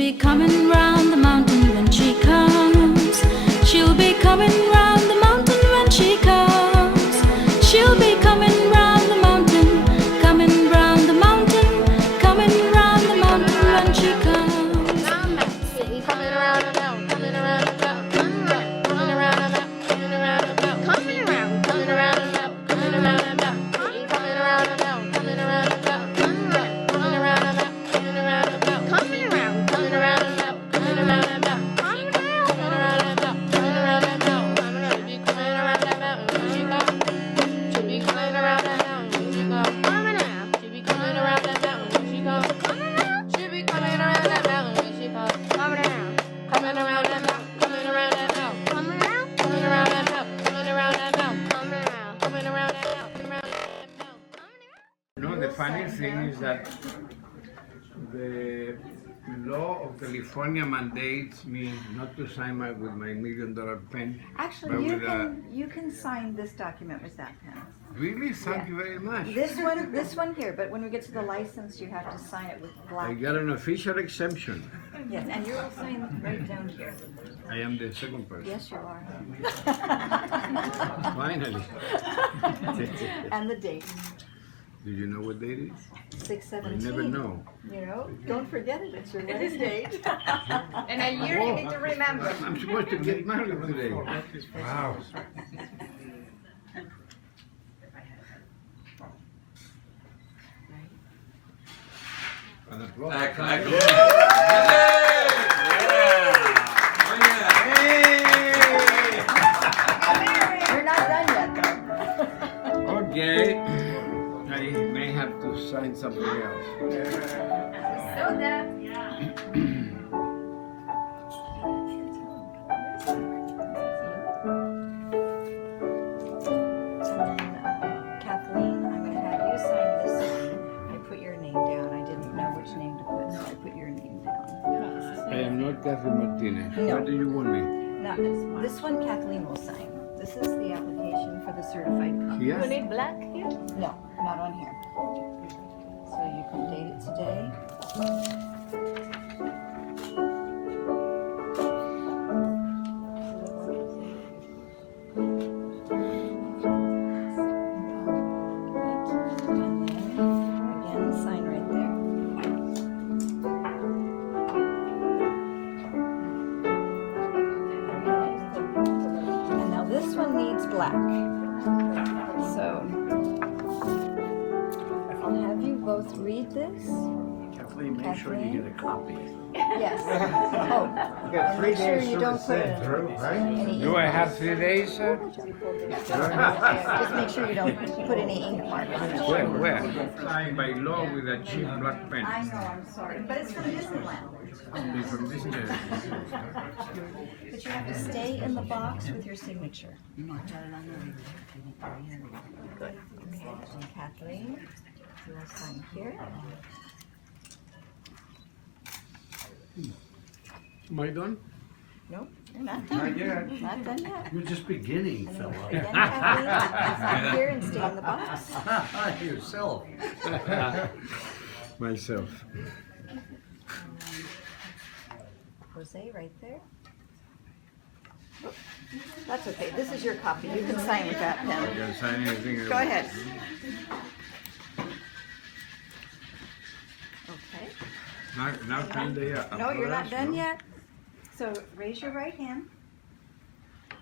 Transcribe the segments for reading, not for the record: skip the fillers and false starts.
be coming round the mountain when she comes. She'll be coming round the mountain when she comes. She'll be coming round the mountain, coming round the mountain, coming round the mountain when she comes. She'll be coming around the mountain, coming around the mountain, coming around the mountain, coming around the mountain, coming around the mountain, coming around the mountain, coming around the mountain, coming around the mountain, coming around the mountain, coming around the mountain, coming around the mountain, coming around, coming around the mountain, coming around the mountain, coming around the mountain, coming around the mountain, she'll be coming around that mountain when she comes. She'll be coming around that mountain when she comes. Coming around. She'll be coming around that mountain when she comes. Coming around. She'll be coming around that mountain when she comes. Coming around. Coming around that mountain. Coming around that mountain. Coming around. Coming around that mountain. Coming around that mountain. Coming around. Coming around that mountain. Coming around that mountain. No, the funny thing is that the law of California mandates me not to sign with my $1 million pen. Actually, but you can sign this document with that pen. Really? Thank you very much. This one here, but when we get to the license, you have to sign it with I black. got an official exemption. Yes, and you're all signed right down here. I am the second person. Yes, you are. Finally. And the date, Do you know what date it is? I 6/17. never know. You know, don't forget it. It's your wedding date. And a year you need to remember. I'm supposed to get married today. Wow. An applause. You're not done yet, though. Okay. I may have to sign something else. So that. Kathleen, I'm going to have you sign this one. I put your name down. I didn't know which name to put, so I put your name down. I am not Kathleen Martinez. No. What do you want me? Not this one Kathleen will sign. This is the application for the certified copy. Yes? need black here? No, not on here. So you can date it today. And then, again, sign right there. And now this one needs black. So I'll have you both read this. Kathleen, make sure you get a copy. Yes. Oh, and make sure you don't put any Do I ink have 3 days, sir? Just make sure you don't put any ink marks. Where? Signed by law with a cheap black pen. I know, I'm sorry, but it's from Disneyland. Be from Disneyland. But you have to stay in the box with your signature. Good. Okay, and Kathleen, you will sign here. Am I done? Nope, you're not done. Not yet. Not done yet. You're just beginning, And then fella. again, Kathleen, sign here and stay in the box. Yourself. Myself. Jose, right there. Oh, that's okay, this is your copy, you can sign with that I pen. can sign anything. I Go want. ahead. Okay, Now can they no, you're not approve us, done no? yet. So raise your right hand.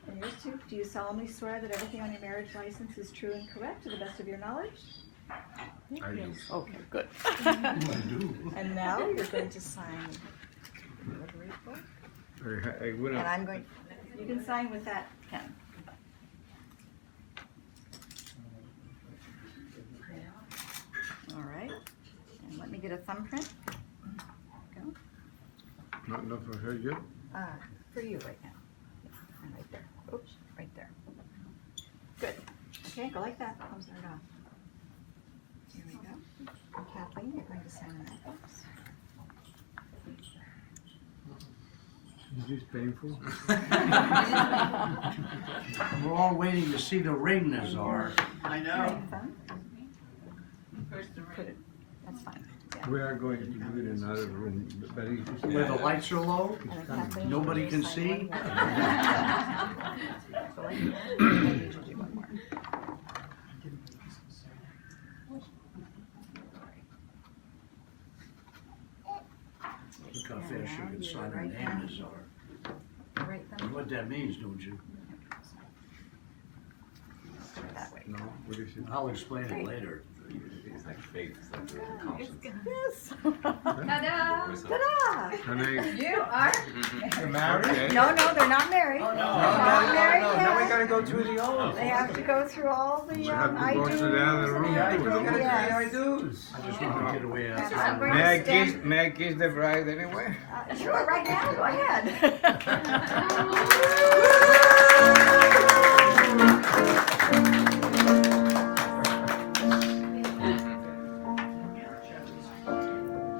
And yours too. Do you solemnly swear that everything on your marriage license is true and correct to the best of your knowledge? I do. Okay, good. And now you're going to sign the delivery book. I will And I'm going, you can sign with that pen. All right, and let me get a thumbprint. Go. not for her yet. For you right now. And right there. Oops, right there. Good. Okay, go like that. Thumbs right off. Here we go. Kathleen, you're going to sign in that box. Is this painful? We're all waiting to see the ring, Nazar. I Right thumb. Put it, that's fine. Yeah. We are going to do it in another room, but it's Where the lights are low, And then Kathleen, nobody you can sign see. one more. Go like that. I need you to do one more. Look how fast you can sign her Right name, hand. Nazar. Right You know thumb what that means, don't you? that way. no, what is it? I'll explain it later. It's like faith, it's like the conscience. Yes. Ta-da! Ta-da! Can I? You are? You're married? Okay. No, no, they're not married. No, They're not married Now we yet. gotta go through the oath. They have to go through all the, We have to I go to do's the other room. and Yeah, too. we gotta do the Yes. I do's. I just want to get away I'm after. going May I to stand. kiss? May I kiss the bride anyway? Sure, right now, go ahead.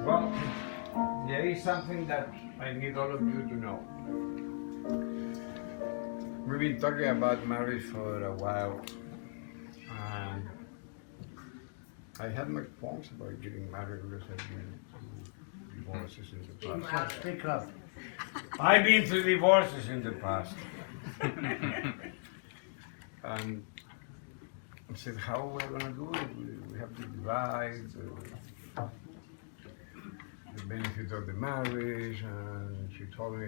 Well, there is something that I need all of you to know. We've been talking about marriage for a while, and I had my qualms about getting married because I've been through divorces in the past. Speak up. I've been through divorces in the past. And I said, how are we gonna do it? We have to divide the benefit of the marriage, and she told me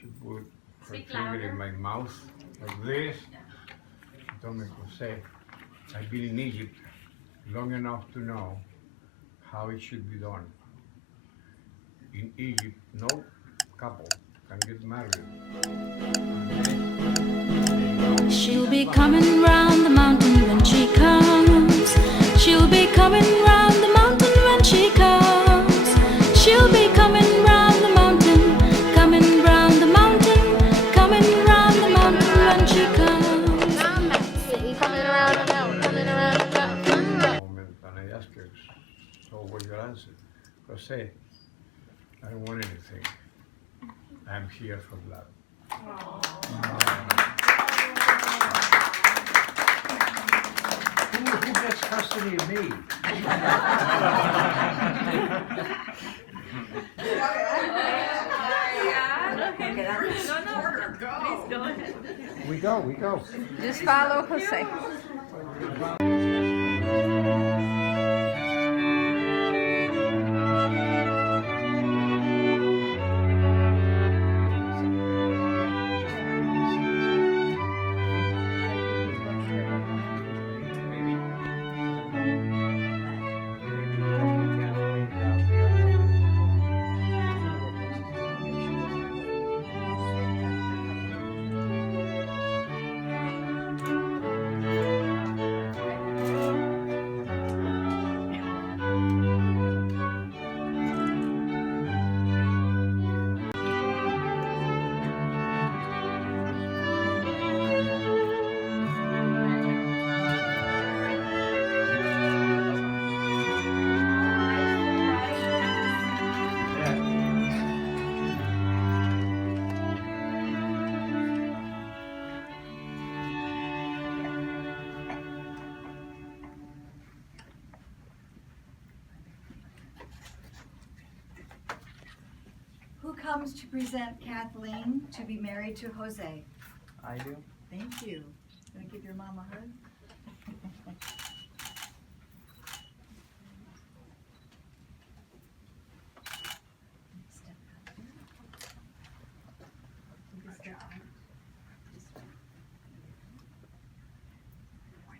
she put her finger in my mouth like this. She told me, Jose, I've been in Egypt long enough to know how it should be done. In Egypt, no couple can get married. She'll be coming round the mountain when she comes. She'll be coming round the mountain when she comes. She'll be coming round the mountain, coming round the mountain, coming round the mountain when she comes. Round that city, coming around the mountain, coming around the mountain. Moment, and I asked her, so what's your answer? Jose, I don't want anything. I'm here for love. Who gets custody of me? We go. Just follow Jose. Who comes to present Kathleen to be married to Jose? I do. Thank you. Gonna give your mom a hug? Step out here. You can step out. This way.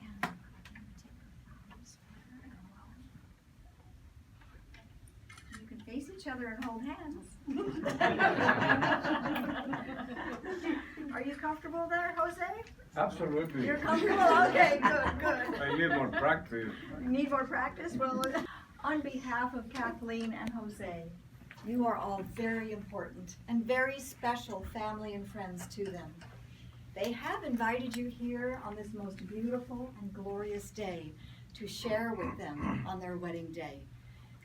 And I'm gonna take her arms and roll. You can face each other and hold hands. Are you comfortable there, Jose? Absolutely. You're comfortable? Okay, good, good. I need more practice. You need more practice? Well, on behalf of Kathleen and Jose, you are all very important and very special family and friends to them. They have invited you here on this most beautiful and glorious day to share with them on their wedding day.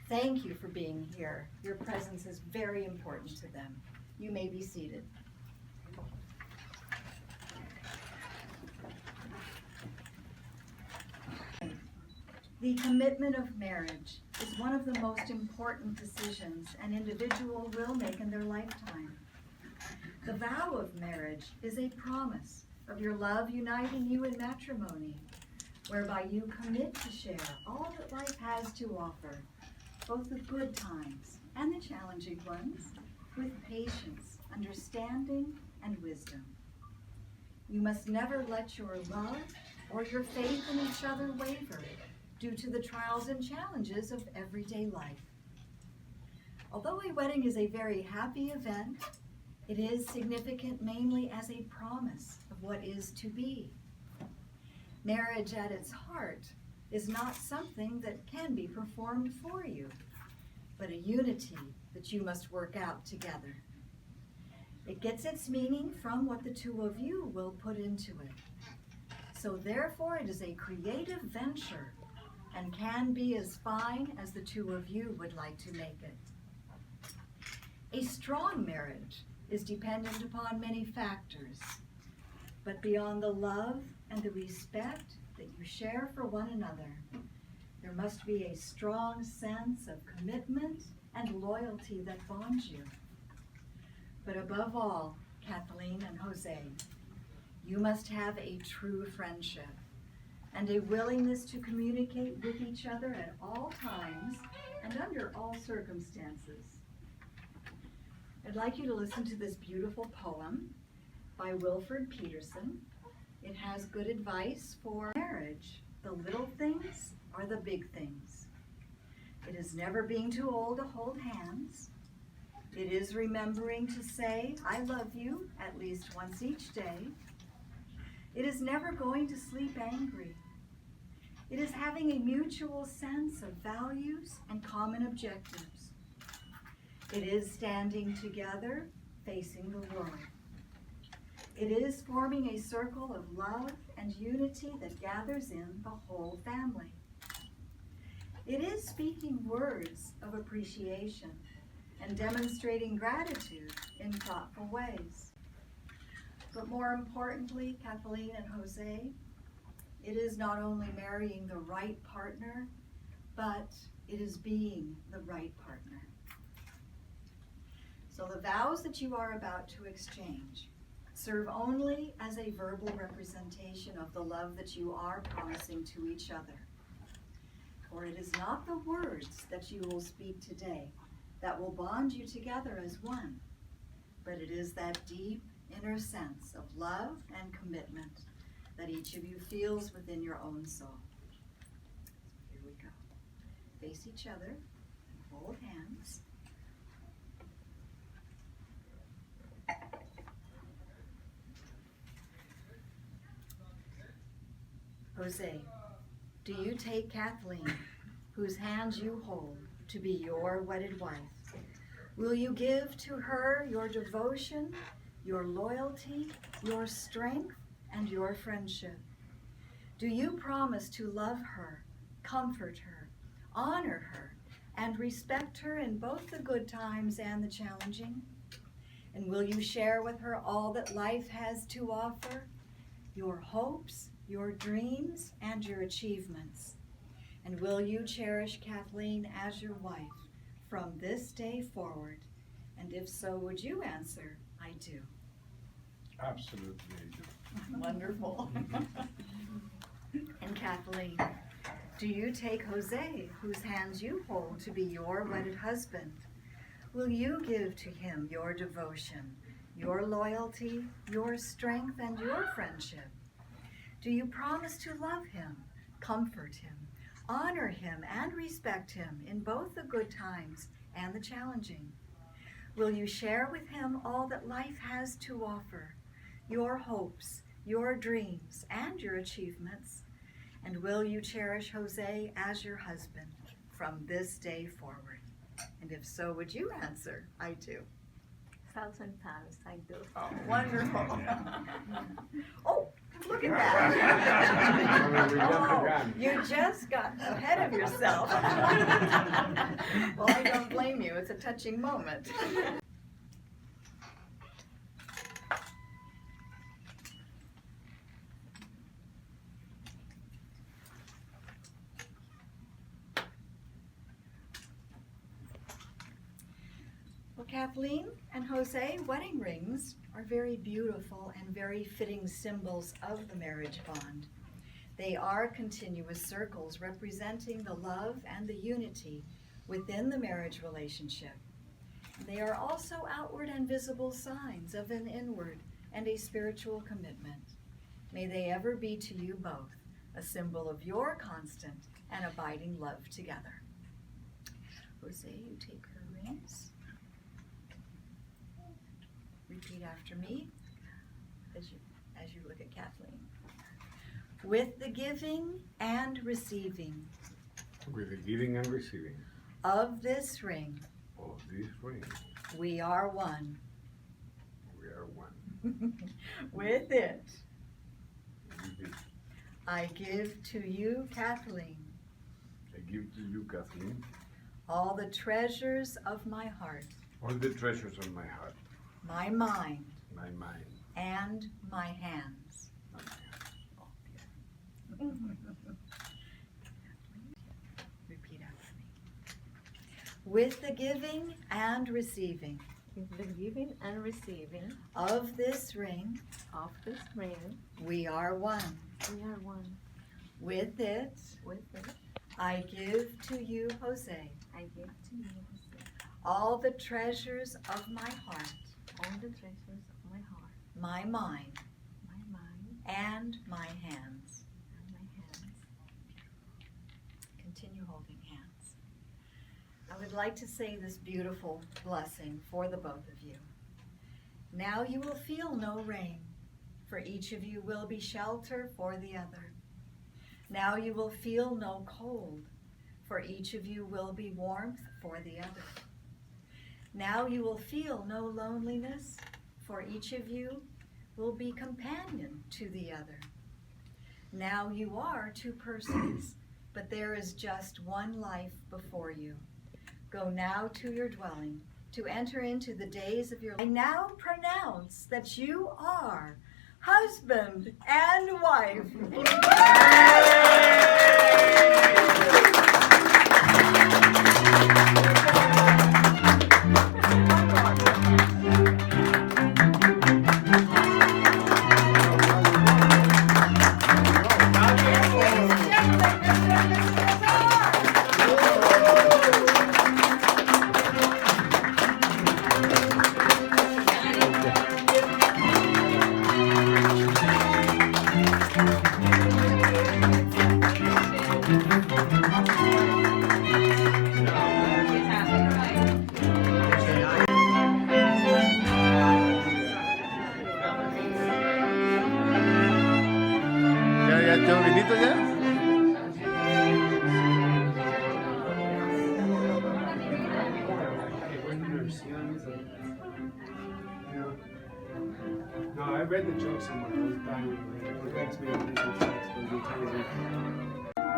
Thank you for being here. Your presence is very important to them. You may be seated. The commitment of marriage is one of the most important decisions an individual will make in their lifetime. The vow of marriage is a promise of your love uniting you in matrimony, whereby you commit to share all that life has to offer, both the good times and the challenging ones, with patience, understanding, and wisdom. You must never let your love or your faith in each other waver due to the trials and challenges of everyday life. Although a wedding is a very happy event, it is significant mainly as a promise of what is to be. Marriage at its heart is not something that can be performed for you, but a unity that you must work out together. It gets its meaning from what the two of you will put into it. So therefore it is a creative venture and can be as fine as the two of you would like to make it. A strong marriage is dependent upon many factors, but beyond the love and the respect that you share for one another, there must be a strong sense of commitment and loyalty that bonds you. But above all, Kathleen and Jose, you must have a true friendship and a willingness to communicate with each other at all times and under all circumstances. I'd like you to listen to this beautiful poem by Wilford Peterson. It has good advice for marriage. The little things are the big things. It is never being too old to hold hands. It is remembering to say, I love you, at least once each day. It is never going to sleep angry. It is having a mutual sense of values and common objectives. It is standing together, facing the world. It is forming a circle of love and unity that gathers in the whole family. It is speaking words of appreciation and demonstrating gratitude in thoughtful ways. But more importantly, Kathleen and Jose, it is not only marrying the right partner, but it is being the right partner. So the vows that you are about to exchange serve only as a verbal representation of the love that you are promising to each other. For it is not the words that you will speak today that will bond you together as one, but it is that deep inner sense of love and commitment that each of you feels within your own soul. So here we go. Face each other and hold hands. Jose, do you take Kathleen, whose hands you hold, to be your wedded wife? Will you give to her your devotion, your loyalty, your strength, and your friendship? Do you promise to love her, comfort her, honor her, and respect her in both the good times and the challenging? And will you share with her all that life has to offer, your hopes, your dreams, and your achievements? And will you cherish Kathleen as your wife from this day forward? And if so, would you answer, I do? Absolutely, I do. Wonderful. And Kathleen, do you take Jose, whose hands you hold, to be your wedded husband? Will you give to him your devotion, your loyalty, your strength, and your friendship? Do you promise to love him, comfort him, honor him, and respect him in both the good times and the challenging? Will you share with him all that life has to offer, your hopes, your dreams, and your achievements? And will you cherish Jose as your husband from this day forward? And if so, would you answer, I do? 1,000 times I do. Oh, wonderful. Oh, look at that. We jumped the Oh, gun. you just got ahead of yourself. Well, I don't blame you. It's a touching moment. Kathleen and Jose, wedding rings are very beautiful and very fitting symbols of the marriage bond. They are continuous circles representing the love and the unity within the marriage relationship. They are also outward and visible signs of an inward and a spiritual commitment. May they ever be to you both a symbol of your constant and abiding love together. Jose, you take her rings. Repeat after me as you look at Kathleen. With the giving and receiving With the giving and receiving of this ring, of this ring, we are one. we are one. With it, With it, I give to you, Kathleen, I give to you, Kathleen, all the treasures of my heart, all the treasures of my heart, my mind, my mind, and my hands. and my Repeat after me. With the giving and receiving With the giving and receiving of this ring, of this ring, we are one. we are one. With it, With it, I give to you, Jose, I give to you, Jose, all the treasures of my heart, all the treasures of my heart, my mind, my mind, and my hands. and my hands. Continue holding hands. I would like to say this beautiful blessing for the both of you. Now you will feel no rain, for each of you will be shelter for the other. Now you will feel no cold, for each of you will be warmth for the other. Now you will feel no loneliness, for each of you will be companion to the other. Now you are two persons, but there is just one life before you. Go now to your dwelling to enter into the days of your life. I now pronounce that you are husband and wife. ¿Ya echó vinito ya? No, I read the joke somewhere. I was dying. It makes me think it's supposed to be crazy.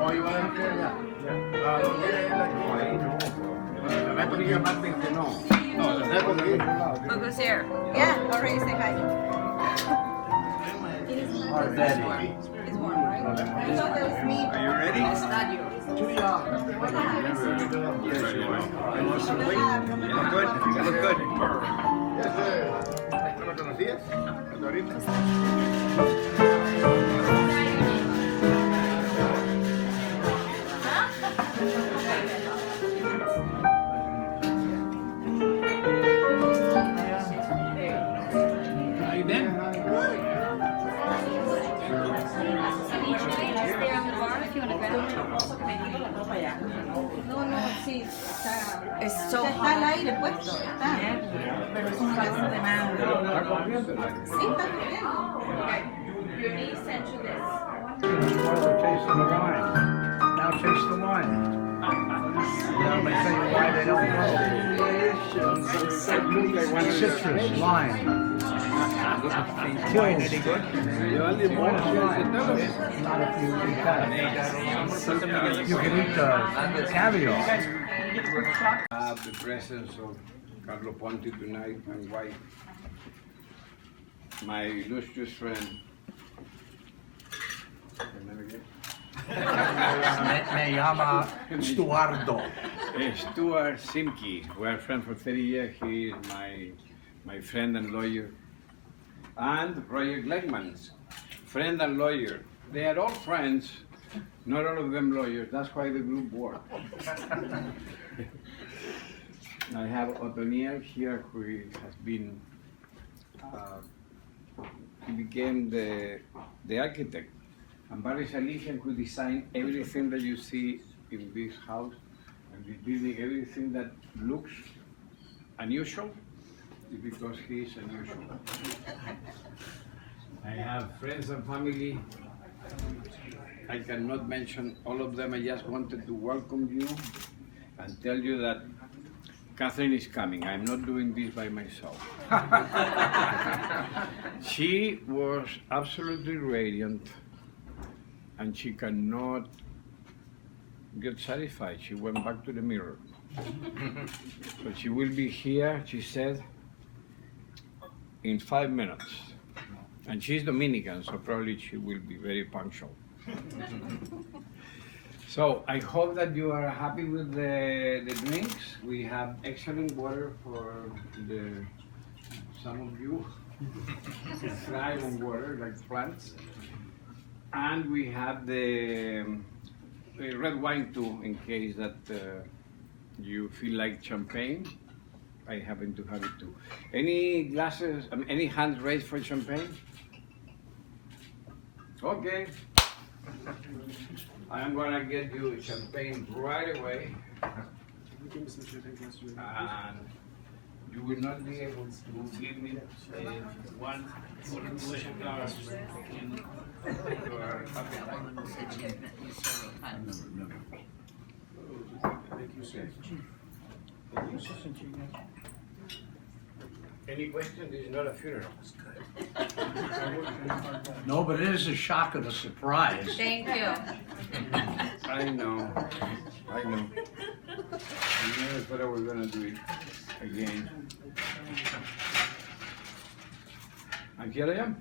Oh, you want to Who goes here? Yeah, already say hi. Our daddy. It's warm, right? I thought that was me. Are you ready? It's not you. Yes, you are. You want some weight? You look good. You look good. Yes, sir. ¿No lo conocías? ¿Hasta ahorita? How you been? Stay on the bar if you want to grab it. aire puesto, está. Pero es un vaso de madre. Está corriendo el aire. Sí, está corriendo. Your niece sent you this. Well, tasting the wine. Now taste the wine. Let me tell you why they don't know. They want citrus, lime. Wine any good? Not if you eat that. You can eat caviar. Have the presence of Carlo Ponti tonight, my wife, my illustrious friend. Me llama Stuardo. Stuart Simke. We're friends for 30 years. He is my friend and lawyer. And Roger Gleckman's friend and lawyer. They are all friends, not all of them lawyers. That's why the group works. I have Otoniel here, who has been, he became the architect. And Barry Salesian, who designed everything that you see in this house, and this building, everything that looks unusual, is because he is unusual. I have friends and family. I cannot mention all of them. I just wanted to welcome you and tell you that Kathleen is coming. I'm not doing this by myself. She was absolutely radiant, and she cannot get satisfied. She went back to the mirror. So she will be here, she said, in 5 minutes. And she's Dominican, so probably she will be very punctual. So I hope that you are happy with the drinks. We have excellent water for some of you who thrive on water like plants. And we have the red wine too, in case that you feel like champagne. I happen to have it too. Any glasses, any hands raised for champagne? Okay. I am gonna get you champagne right away. Give me some champagne yesterday. And you will not be able to give me one or two cigars in your appetite. Any question? This is not a funeral. No, but it is a shock and a surprise. Thank you. I know. I know. I never thought I was gonna do it again. And here I am.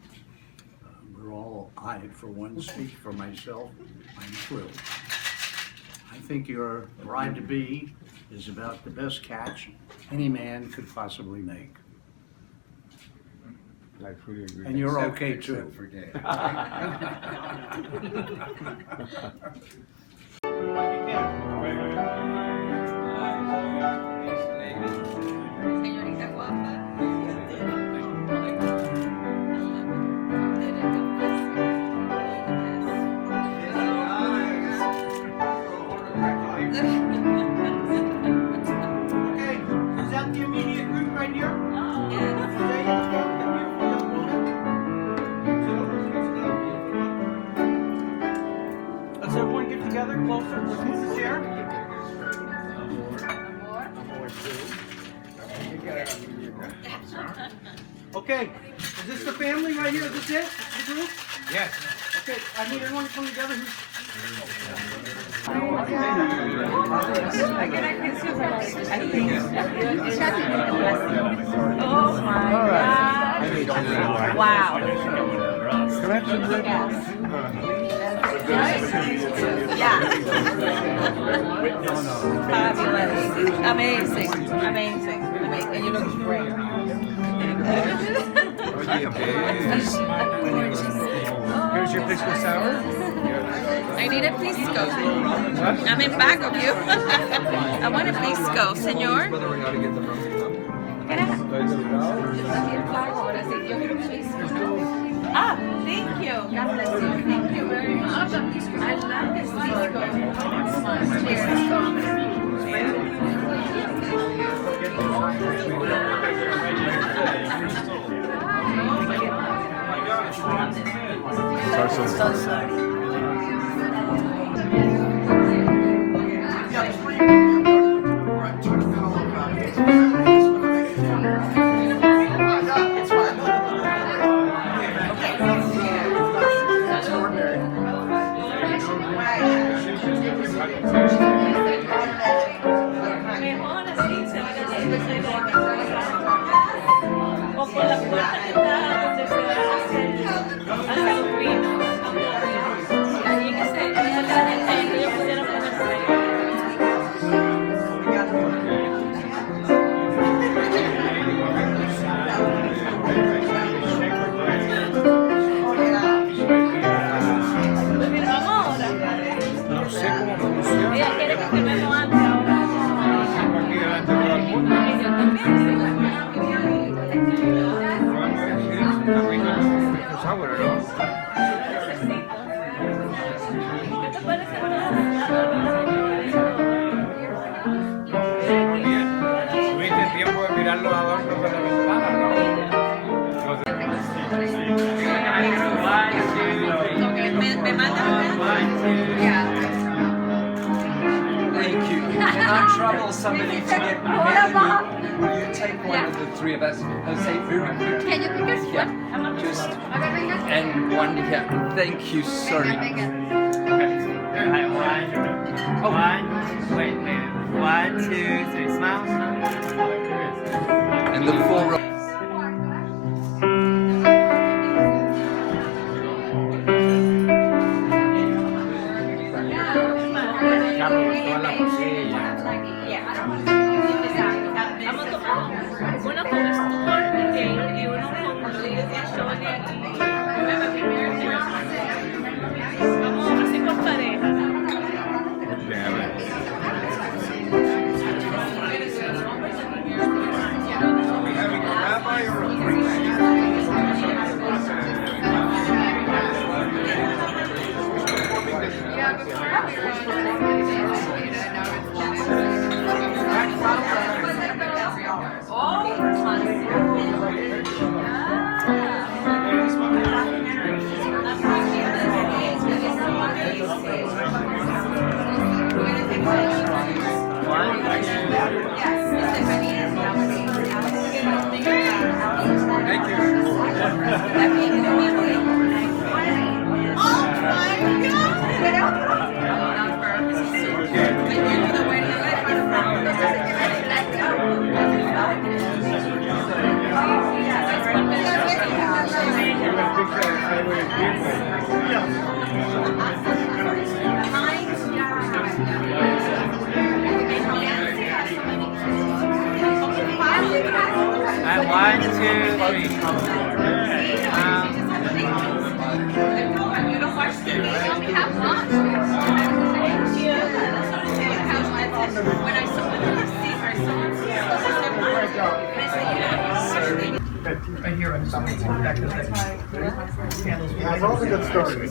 We're all, I, for one, speak for myself, I'm thrilled. I think your bride-to-be is about the best catch any man could possibly make. I fully agree. And you're okay too. For Dave. Señorita guapa. Okay, is that the immediate group right here? Yes. There you go, the beautiful young woman. Let's everyone get together closer. Let's move the chair. Okay, is this the family right here? Is this it? The group? Yes. Okay, I need everyone to come together. Oh my God. Wow. Yeah. Fabulous. Amazing. Amazing. And you look great. Here's your pisco sour. I need a pisco. I'm in back of you. I want a pisco, señor. Ah, thank you. God bless you. Thank you very much. I love this pisco. Cheers. So sorry. No sé cómo funciona. Yo tengo aquí delante de todo el mundo. Vamos a ver si está rico este sabor, ¿no? Bien. Tuviste tiempo de mirar los adornos de la ventana, ¿no? Me mandan Thank you. Can I trouble somebody to get married? Will you take one of the three of us? Jose, very quickly. Can you pick us Yeah. one? Just Okay, venga. and one here. Thank you. Sorry. Venga, venga. One, two, three, smile. And the four. Vamos a tomar uno con Stuart y uno con Rodríguez y Shoni Vamos así por pareja. And one, two, three. When I saw the receipt, I Right here, I'm sorry. Back to the It's all a good story.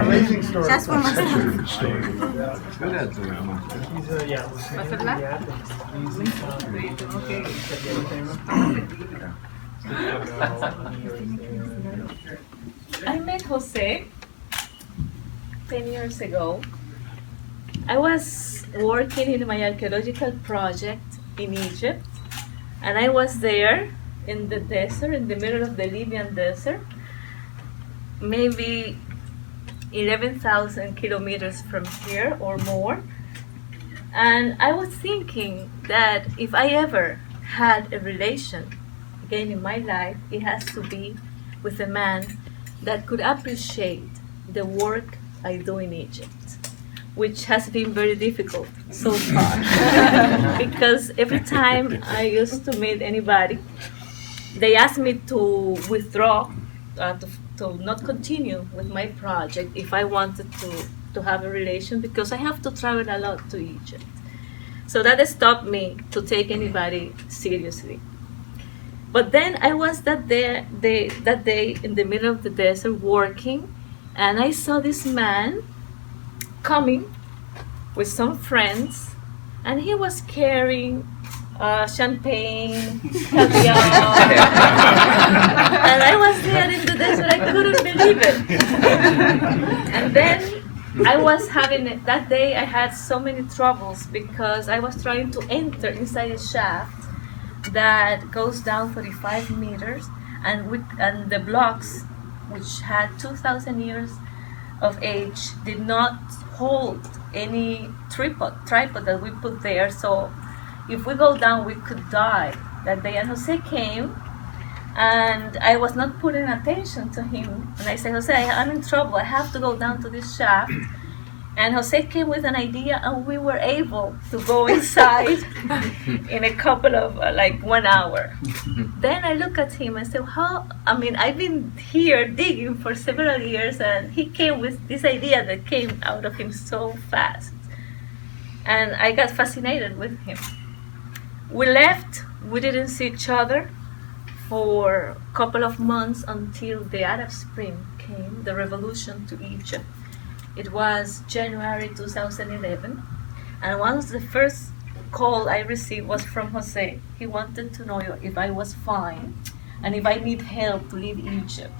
Amazing story. That's one más. I met Jose 10 years ago. I was working in my archaeological project in Egypt, and I was there in the desert, in the middle of the Libyan desert, maybe 11,000 kilometers from here or more. And I was thinking that if I ever had a relation again in my life, it has to be with a man that could appreciate the work I do in Egypt, which has been very difficult so far. Because every time I used to meet anybody, they asked me to withdraw, to not continue with my project if I wanted to have a relation, because I have to travel a lot to Egypt. So that stopped me to take anybody seriously. But then I was that day in the middle of the desert working, and I saw this man coming with some friends, and he was carrying champagne, caviar. And I was there in the desert, I couldn't believe it. And then I was having, that day I had so many troubles because I was trying to enter inside a shaft that goes down 45 meters, and the blocks, which had 2,000 years of age, did not hold any tripod that we put there. So if we go down, we could die that day. And Jose came, and I was not putting attention to him. And I said, Jose, I'm in trouble. I have to go down to this shaft. And Jose came with an idea, and we were able to go inside in a couple of, like 1 hour. Then I look at him and say, I've been here digging for several years, and he came with this idea that came out of him so fast. And I got fascinated with him. We left, we didn't see each other for a couple of months until the Arab Spring came, the revolution to Egypt. It was January 2011, and once the first call I received was from Jose. He wanted to know if I was fine and if I need help to leave Egypt.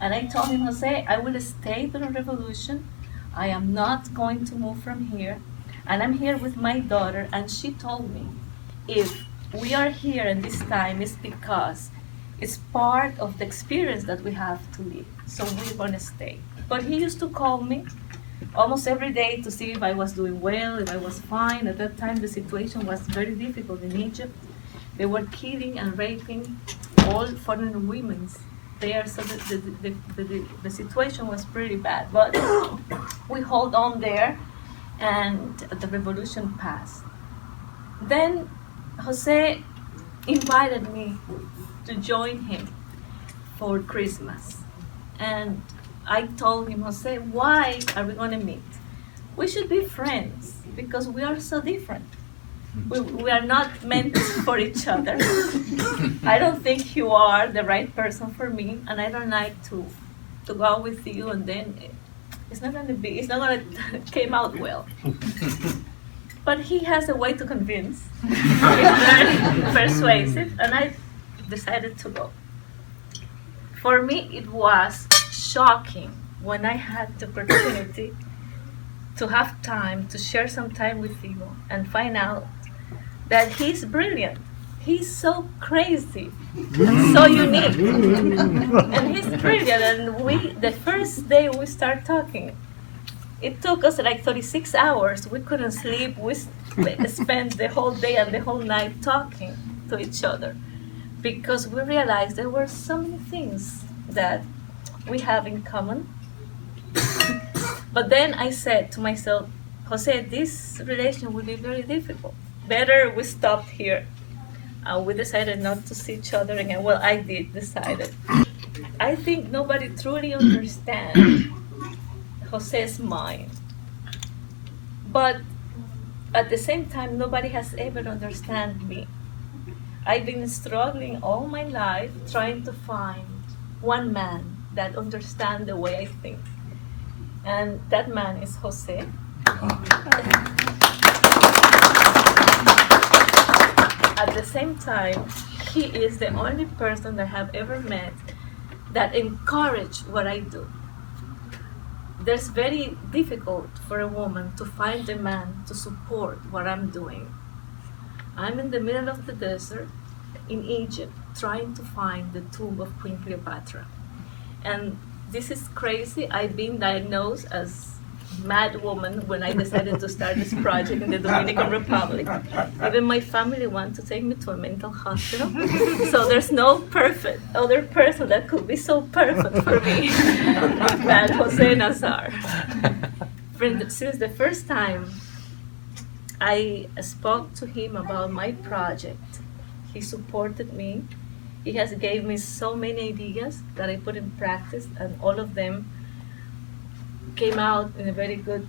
And I told him, Jose, I will stay to the revolution. I am not going to move from here, and I'm here with my daughter. And she told me, if we are here in this time, it's because it's part of the experience that we have to live, so we're going to stay. But he used to call me almost every day to see if I was doing well, if I was fine. At that time, the situation was very difficult in Egypt. They were killing and raping all foreign women there, so the situation was pretty bad. But we hold on there, and the revolution passed. Then Jose invited me to join him for Christmas. And I told him, Jose, why are we going to meet? We should be friends because we are so different. We are not meant for each other. I don't think you are the right person for me, and I don't like to go out with you, and then it's not going to came out well. But he has a way to convince. He's very persuasive, and I decided to go. For me, it was shocking when I had the opportunity to have time to share some time with you and find out that he's brilliant. He's so crazy and so unique. And he's brilliant. And the first day we start talking, it took us like 36 hours. We couldn't sleep. We spent the whole day and the whole night talking to each other because we realized there were so many things that we have in common. But then I said to myself, Jose, this relation will be very difficult. Better we stopped here. We decided not to see each other again. Well, I did decide. I think nobody truly understands Jose's mind. But at the same time, nobody has ever understood me. I've been struggling all my life trying to find one man that understands the way I think. And that man is Jose. At the same time, he is the only person that I have ever met that encouraged what I do. There's very difficult for a woman to find a man to support what I'm doing. I'm in the middle of the desert in Egypt trying to find the tomb of Queen Cleopatra. And this is crazy. I've been diagnosed as mad woman when I decided to start this project in the Dominican Republic. Even my family wanted to take me to a mental hospital. So there's no perfect other person that could be so perfect for me than Jose Nazar. Since the first time I spoke to him about my project, he supported me. He has gave me so many ideas that I put in practice, and all of them came out in a very good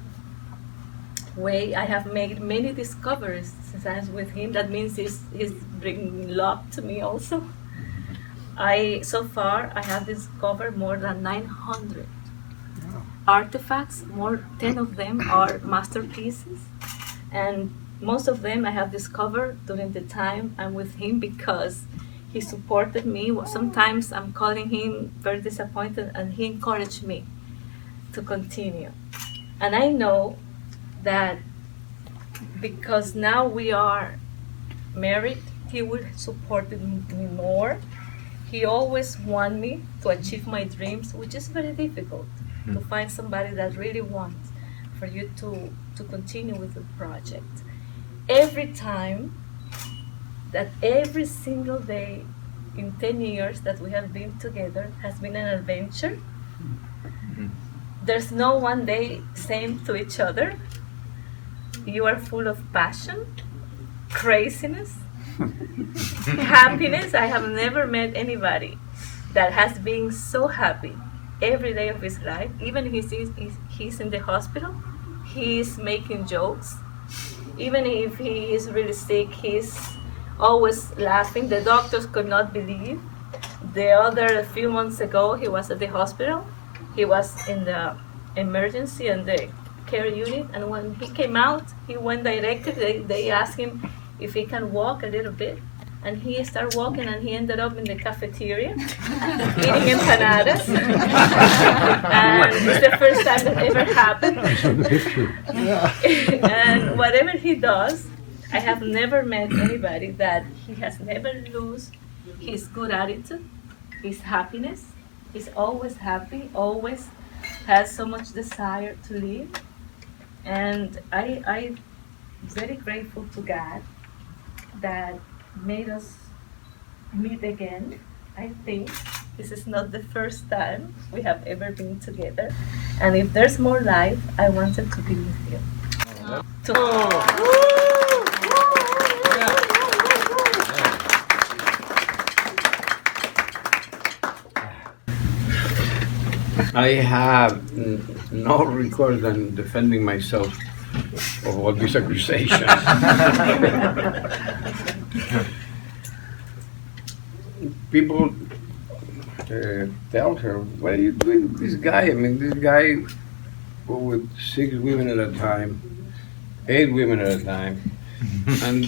way. I have made many discoveries since I was with him. That means he's bringing luck to me also. So far, I have discovered more than 900 artifacts. 10 of them are masterpieces. And most of them I have discovered during the time I'm with him because he supported me. Sometimes I'm calling him very disappointed and he encouraged me to continue. And I know that because now we are married, he will support me more. He always wants me to achieve my dreams, which is very difficult to find somebody that really wants for you to continue with the project. Every time, that every single day in 10 years that we have been together has been an adventure. There's no one day same to each other. You are full of passion, craziness, happiness. I have never met anybody that has been so happy every day of his life. Even if he's in the hospital, he's making jokes. Even if he is really sick, he's always laughing. The doctors could not believe. A few months ago, he was at the hospital. He was in the emergency and the care unit, and when he came out, he went directly. They asked him if he can walk a little bit, and he started walking, and he ended up in the cafeteria eating empanadas. And it's the first time that ever happened. And whatever he does, I have never met anybody that he has never lose his good attitude, his happiness. He's always happy, always has so much desire to live. And I'm very grateful to God that made us meet again. I think this is not the first time we have ever been together. And if there's more life, I wanted to be with you. I have no record than defending myself of all these accusations. People tell her, what are you doing with this guy? I mean, this guy go with 6 women at a time, 8 women at a time. And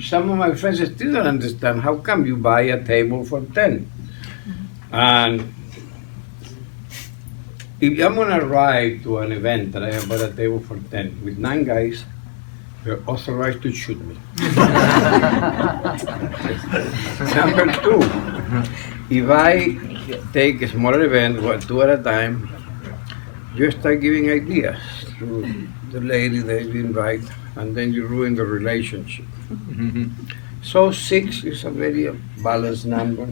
some of my friends still don't understand, how come you buy a table for 10? And if I'm gonna ride to an event that I have bought a table for 10 with 9 guys, they're authorized to shoot me. Number 2, if I take a smaller event, 2 at a time, you start giving ideas to the lady that you invite, and then you ruin the relationship. So 6 is a very balanced number.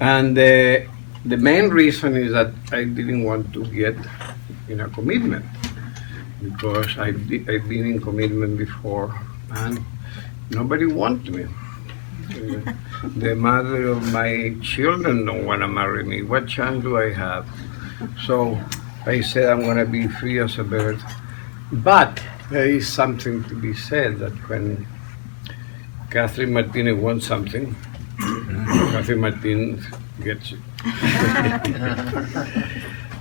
And the main reason is that I didn't want to get in a commitment, because I've been in commitment before and nobody wanted me. The mother of my children don't want to marry me. What chance do I have? So I said I'm going to be free as a bird. But there is something to be said, that when Kathleen Martinez wants something, Kathleen Martinez gets it.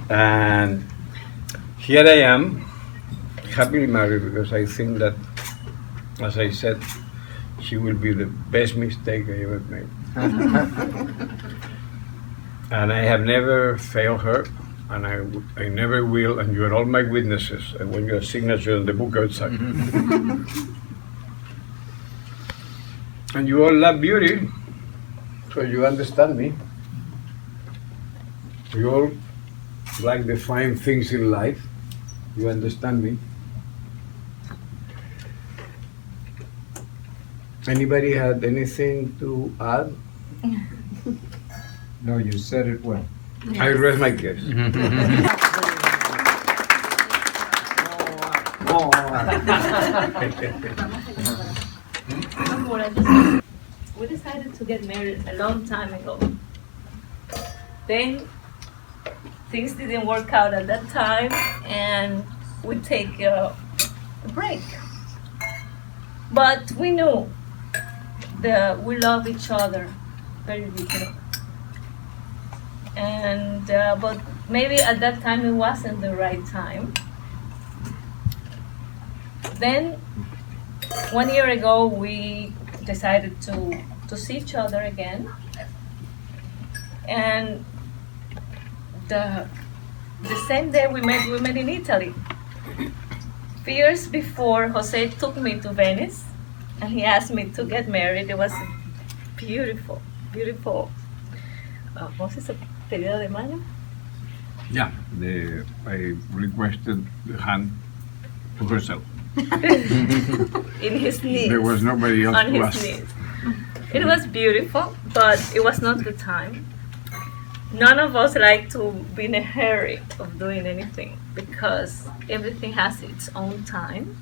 And here I am, happily married, because I think that, as I said, she will be the best mistake I ever made. And I have never failed her, and I never will, and you are all my witnesses. I want your signature on the book outside. And you all love beauty, so you understand me. You all like the fine things in life, you understand me. Anybody had anything to add? No, you said it well. I rest my case. We decided to get married a long time ago. Then things didn't work out at that time, and we take a break. But we knew that we love each other very deeply. And but maybe at that time it wasn't the right time. then 1 year ago we decided to see each other again, and the same day we met in Italy. Few years before, Jose took me to Venice, and he asked me to get married. It was beautiful, beautiful. ¿Cómo se dice? Pedida de mano? Yeah, I requested the hand to herself. In his knees. There was nobody else on to his ask. knees. It was beautiful, but it was not the time. None of us like to be in a hurry of doing anything because everything has its own time.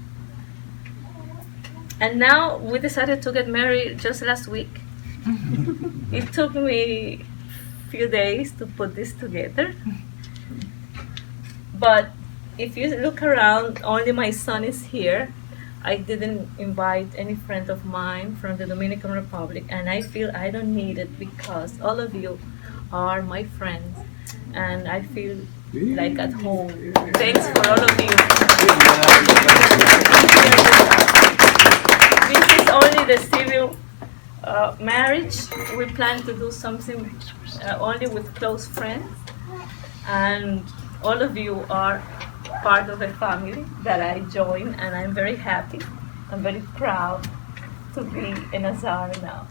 And now we decided to get married just last week. It took me a few days to put this together. But if you look around, only my son is here. I didn't invite any friend of mine from the Dominican Republic, and I feel I don't need it because all of you are my friends, and I feel like at home. Thanks for all of you. This is only the civil marriage. We plan to do something only with close friends, and all of you are part of a family that I joined, and I'm very happy. I'm very proud to be a Nazar now.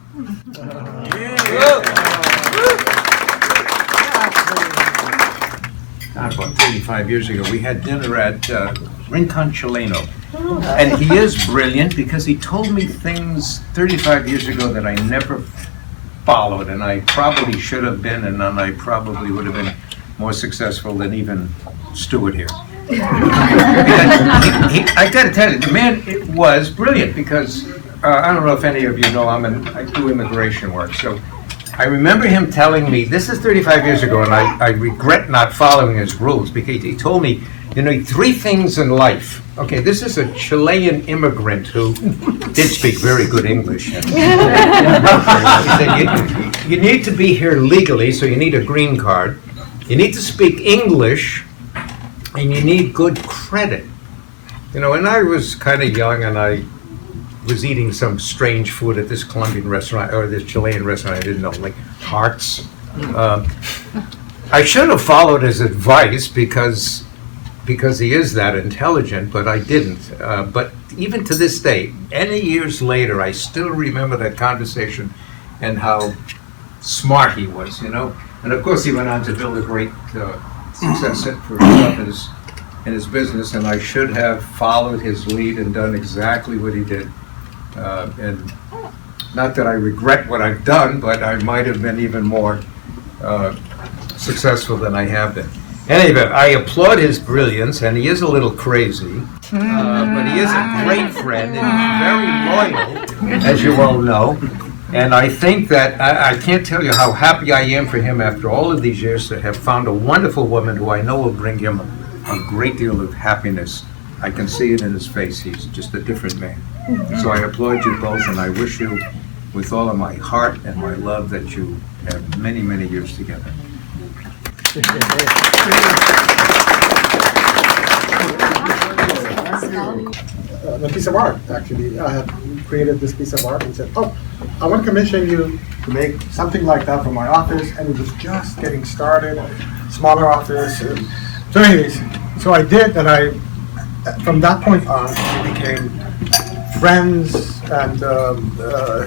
About 35 years ago, we had dinner at Rincon Chileno. And he is brilliant because he told me things 35 years ago that I never followed, and I probably should have been, and then I probably would have been more successful than even Stuart here. I got to tell you, the man it was brilliant because I don't know if any of you know I do immigration work. So I remember him telling me, this is 35 years ago, and I regret not following his rules because he told me, you know, 3 things in life. Okay, this is a Chilean immigrant who did speak very good English. He said, you need to be here legally, so you need a green card. You need to speak English, and you need good credit. You know, and I was kind of young, and I was eating some strange food at this Colombian restaurant, or this Chilean restaurant I didn't know, like hearts. I should have followed his advice because he is that intelligent, but I didn't. But even to this day, any years later, I still remember that conversation and how smart he was, you know. And of course, he went on to build a great success for himself in his business, and I should have followed his lead and done exactly what he did. And not that I regret what I've done, but I might have been even more successful than I have been. Anyway, I applaud his brilliance, and he is a little crazy, but he is a great friend, and he's very loyal, as you all know. And I think that I can't tell you how happy I am for him after all of these years to have found a wonderful woman who I know will bring him a great deal of happiness. I can see it in his face. He's just a different man. So I applaud you both, and I wish you, with all of my heart and my love, that you have many, many years together. A piece of art, actually. I had created this piece of art and said, oh, I want to commission you to make something like that for my office, and it was just getting started, smaller office. So anyways, so I did, and from that point on, we became friends, and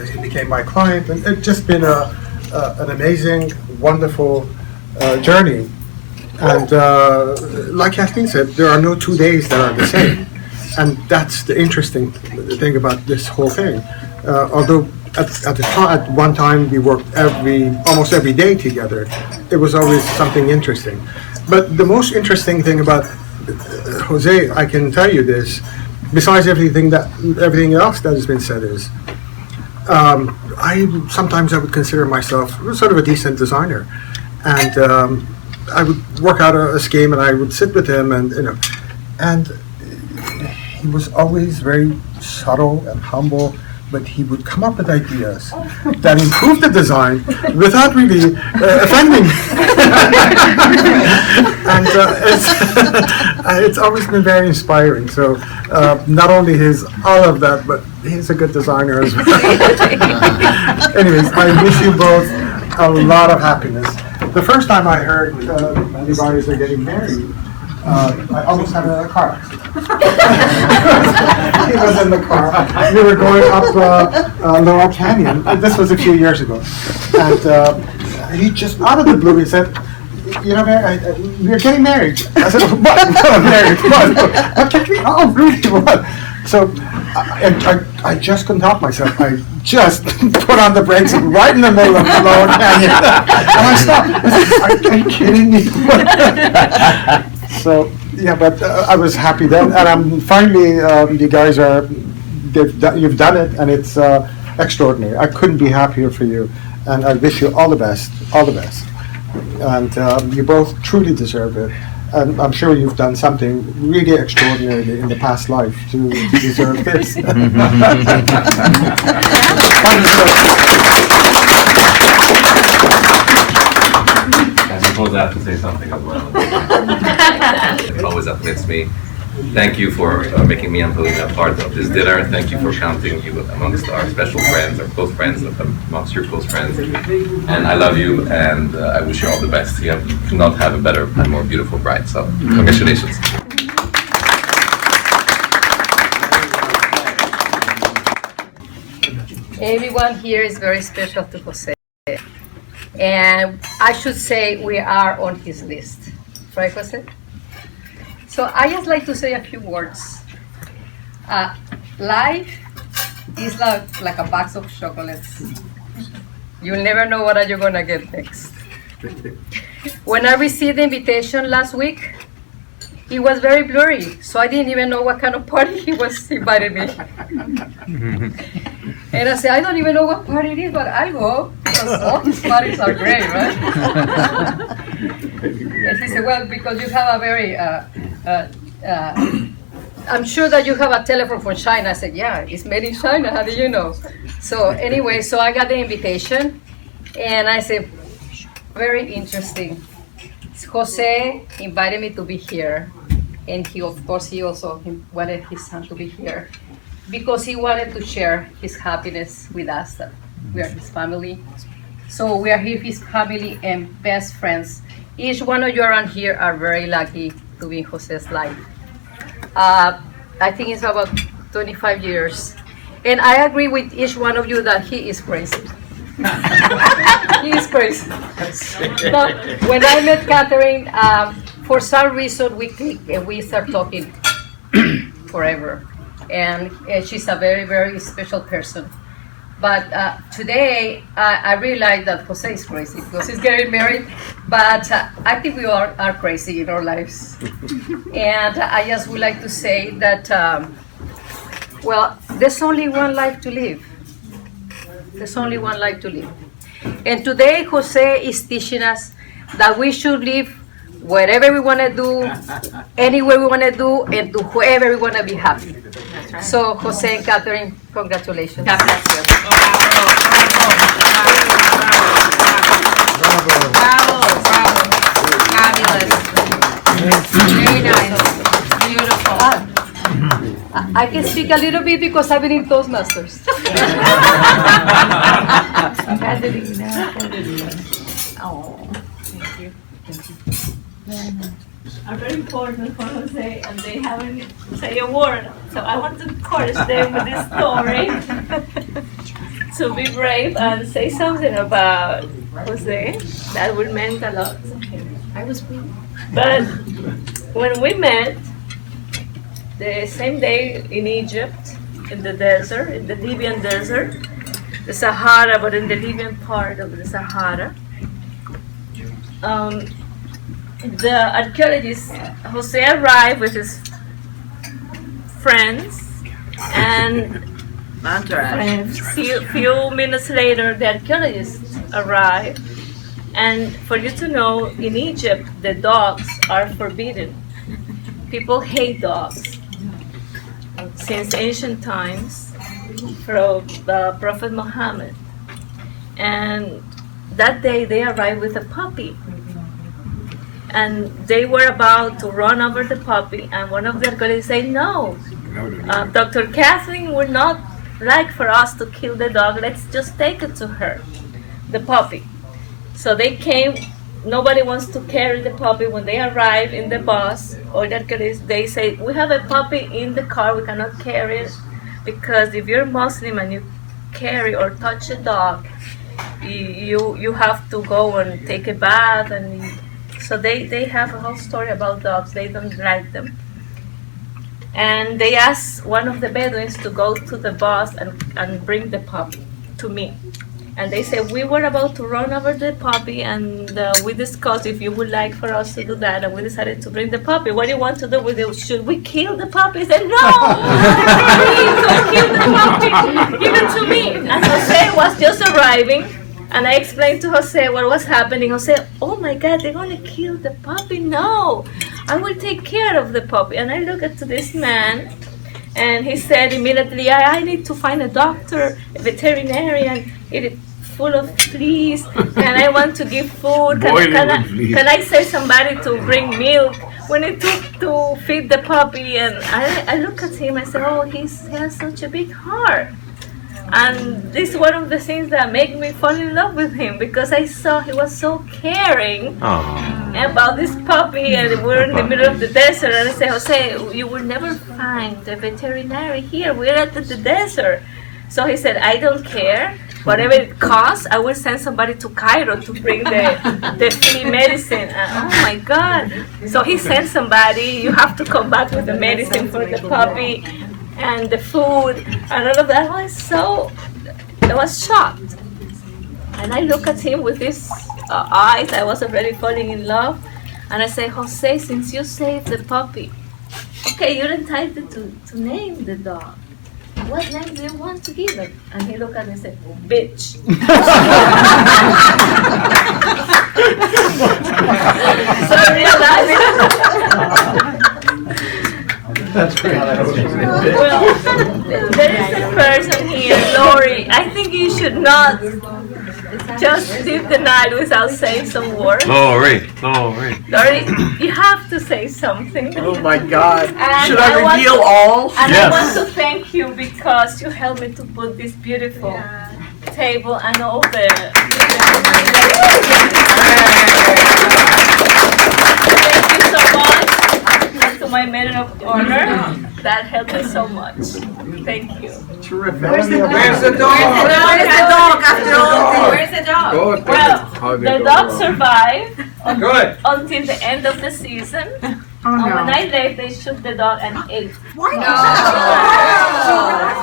he became my client, and it's just been an amazing, wonderful journey. And like Kathleen said, there are no 2 days that are the same. And that's the interesting thing about this whole thing. Although at one time we worked almost every day together, it was always something interesting. But the most interesting thing about Jose, I can tell you this, besides everything else that has been said, is sometimes I would consider myself sort of a decent designer, and I would work out a scheme, and I would sit with him, and he was always very subtle and humble, but he would come up with ideas that improved the design without really offending. And it's always been very inspiring. So not only is all of that, but he's a good designer as well. Anyways, I wish you both a lot of happiness. The first time I heard you guys are getting married, I almost had a car accident. He was in the car. We were going up Laurel Canyon. This was a few years ago. And he just, out of the blue, he said, you know, we're getting married. I said, what? Married? What? Kathleen? Oh, really? What? So I just couldn't help myself. I just put on the brakes right in the middle of the Lower Canyon. And I stopped. I said, are you kidding me? So, yeah, but I was happy then. And I'm finally, you guys you've done it, and it's extraordinary. I couldn't be happier for you. And I wish you all the best, all the best. And you both truly deserve it. And I'm sure you've done something really extraordinary in the past life to deserve this. I suppose I have to say something as well. It always uplifts me. Thank you for making me and Paulina part of this dinner. Thank you for counting you amongst our special friends, our close friends, amongst your close friends. And I love you, and I wish you all the best. You cannot have a better and more beautiful bride, so congratulations. Everyone here is very special to Jose. And I should say we are on his list. Right, Jose? So I just like to say a few words. Life is like a box of chocolates. You'll never know what you're gonna get next. When I received the invitation last week, it was very blurry, so I didn't even know what kind of party he was inviting me. And I said, I don't even know what party it is, but I'll go, because all these parties are great, right? And he said, well, because you have a very, I'm sure that you have a telephone from China. I said, yeah, it's made in China, how do you know? So anyway, so I got the invitation, and I said, very interesting. Jose invited me to be here, and he also wanted his son to be here, because he wanted to share his happiness with us. We are his family. So we are here, his family and best friends. Each one of you around here are very lucky to be in Jose's life. I think it's about 25 years. And I agree with each one of you that he is crazy. He is crazy. So when I met Catherine, for some reason we clicked and we start talking forever. And she's a very, very special person. But today, I realize that Jose is crazy because he's getting married. But I think we all are crazy in our lives. And I just would like to say that, well, there's only one life to live. There's only one life to live. And today, Jose is teaching us that we should live wherever we want to do, anywhere we want to do, and to whoever we want to be happy. That's right. So, Jose and Catherine, congratulations. God bless you. Bravo, bravo. Fabulous. Very nice. Beautiful. I can speak a little bit because I've been in Toastmasters. Oh, thank you. Are very important for Jose, and they haven't said a word. So I want to encourage them with this story to be brave and say something about Jose. That would mean a lot to him. I was brave. But when we met, the same day in Egypt, in the desert, in the Libyan desert, the Sahara, but in the Libyan part of the Sahara, the archaeologist Jose arrived with his friends, and few minutes later the archaeologists arrived. And for you to know, in Egypt the dogs are forbidden. People hate dogs since ancient times, from the Prophet Muhammad. And that day they arrived with a puppy. and they were about to run over the puppy, and one of their colleagues said, no, Dr. Kathleen would not like for us to kill the dog. Let's just take it to her, the puppy. So they came. Nobody wants to carry the puppy. When they arrive in the bus, or their colleagues, they say, we have a puppy in the car. We cannot carry it because if you're Muslim and you carry or touch a dog, you have to go and take a bath. And so they have a whole story about dogs. They don't like them. And they asked one of the Bedouins to go to the bus and bring the puppy to me. And they said, we were about to run over the puppy, and we discussed if you would like for us to do that, and we decided to bring the puppy. What do you want to do with it? Should we kill the puppy? He said, no! Please don't kill the puppy! Give it to me! And Jose was just arriving, and I explained to Jose what was happening. Jose, oh my God, they're going to kill the puppy? No! I will take care of the puppy. And I looked at this man, and he said immediately, I need to find a doctor, a veterinarian. It is full of fleas, and I want to give food. Can I say somebody to bring milk? We need to feed the puppy. And I look at him, I say, oh, he has such a big heart. And this is one of the things that make me fall in love with him, because I saw he was so caring about this puppy, and we're in the middle of the desert, and I say, Jose, you will never find a veterinary here. We're at the desert. So he said, I don't care. Whatever it costs, I will send somebody to Cairo to bring the free medicine. And, oh my God. So he sent somebody, you have to come back with the medicine for the puppy and the food and all of that. I was shocked. And I look at him with his eyes. I was already falling in love. And I say, Jose, since you saved the puppy, okay, you're entitled to name the dog. What name do you want to give it? And he looked at me and said, bitch. So I realized. That's great. Well, there is a person here, Lori. I think you should not just leave the night without saying some words. Lori. Lori, you have to say something. Oh my God. And Should I reveal all? And Yes. I want to thank you because you helped me to put this beautiful table and all the... Thank you so much. And to my maid of honor, that helped me so much. Thank you. Terrific. Where's the dog? Where's the dog after all this? Where's the dog? Well, the dog survived Good. until the end of the season. Oh, And no. when I left, they shoot the dog and ate. Why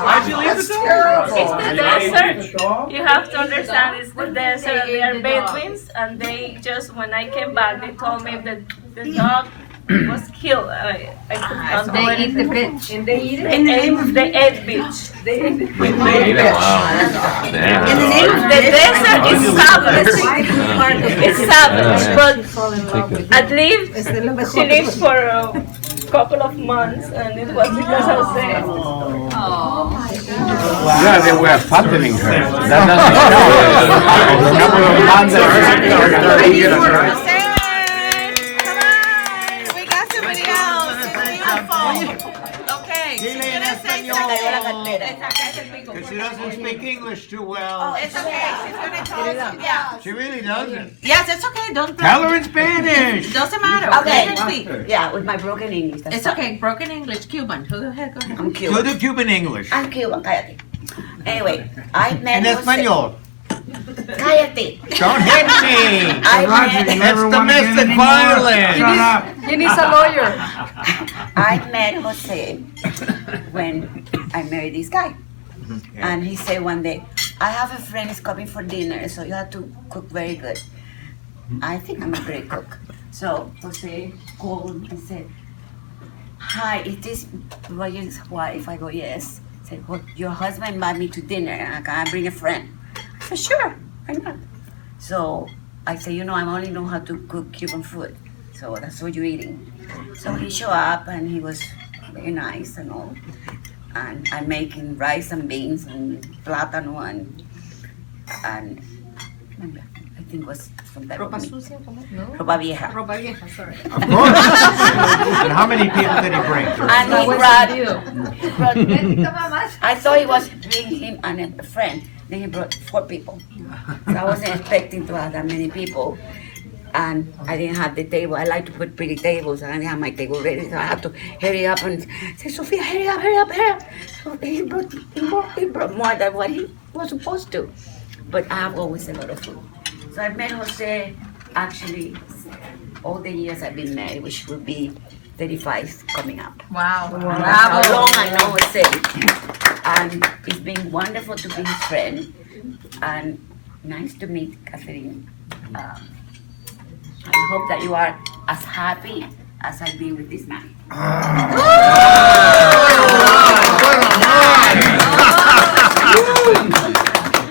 Why'd you leave the dog? It's the desert. You have to understand it's the desert, and they are Bedouins, and they just, when I came back, they told me that the dog was killed. I could not do They eat the anything. bitch. And they eat it? They ate bitch. They ate it. Wow. Damn. The desert is savage. It's savage, but at least she lived for a couple of months, and it was because I was there. Yeah, they were fattening her. That doesn't show. A couple of months Jose, come on. We got somebody else. It's beautiful. Okay, she's gonna say something. Because she doesn't speak English too Oh, well. it's okay. She's gonna tell us. Yeah. She really doesn't. Yes, it's okay. Don't. Tell her in Spanish. Doesn't matter. Okay. Let her speak. Yeah, with my broken English. That's It's fine. okay. Broken English, Cuban. Go ahead. Go ahead. I'm Do Cuban. the Cuban English. I'm Cuban, cállate. Anyway, I met En Jose. español. Cállate. Don't hit me. I met, That's domestic violence. He needs, he needs a lawyer. I met Jose when I married this guy. And he said one day, I have a friend who's coming for dinner, so you have to cook very good. I think I'm a great cook. So Jose called and said, hi, is this Roger's wife? I go, yes. He said, well, your husband invited me to dinner, and can I bring a friend? I said, sure, why not? So I said, I only know how to cook Cuban food, so that's what you're eating. So he showed up, and he was very nice and all. And I'm making rice and beans and plátano and I think was from that Ropa movie. sucia, ¿cómo? No. Ropa vieja. Ropa vieja, sorry. Of course. And how many people did he bring? And he brought, I thought he was bringing him and a friend. Then he brought 4 people. So I wasn't expecting to have that many people. And I didn't have the table. I like to put pretty tables, and I didn't have my table ready, so I have to hurry up and say, Sophia, hurry up, hurry up, hurry up. So he brought more than what he was supposed to. But I have always a lot of food. So I met Jose actually all the years I've been married, which will be 35 coming up. Wow. And that's how long I know Jose. And it's been wonderful to be his friend, and nice to meet Kathleen. I hope that you are as happy as I've been with this man.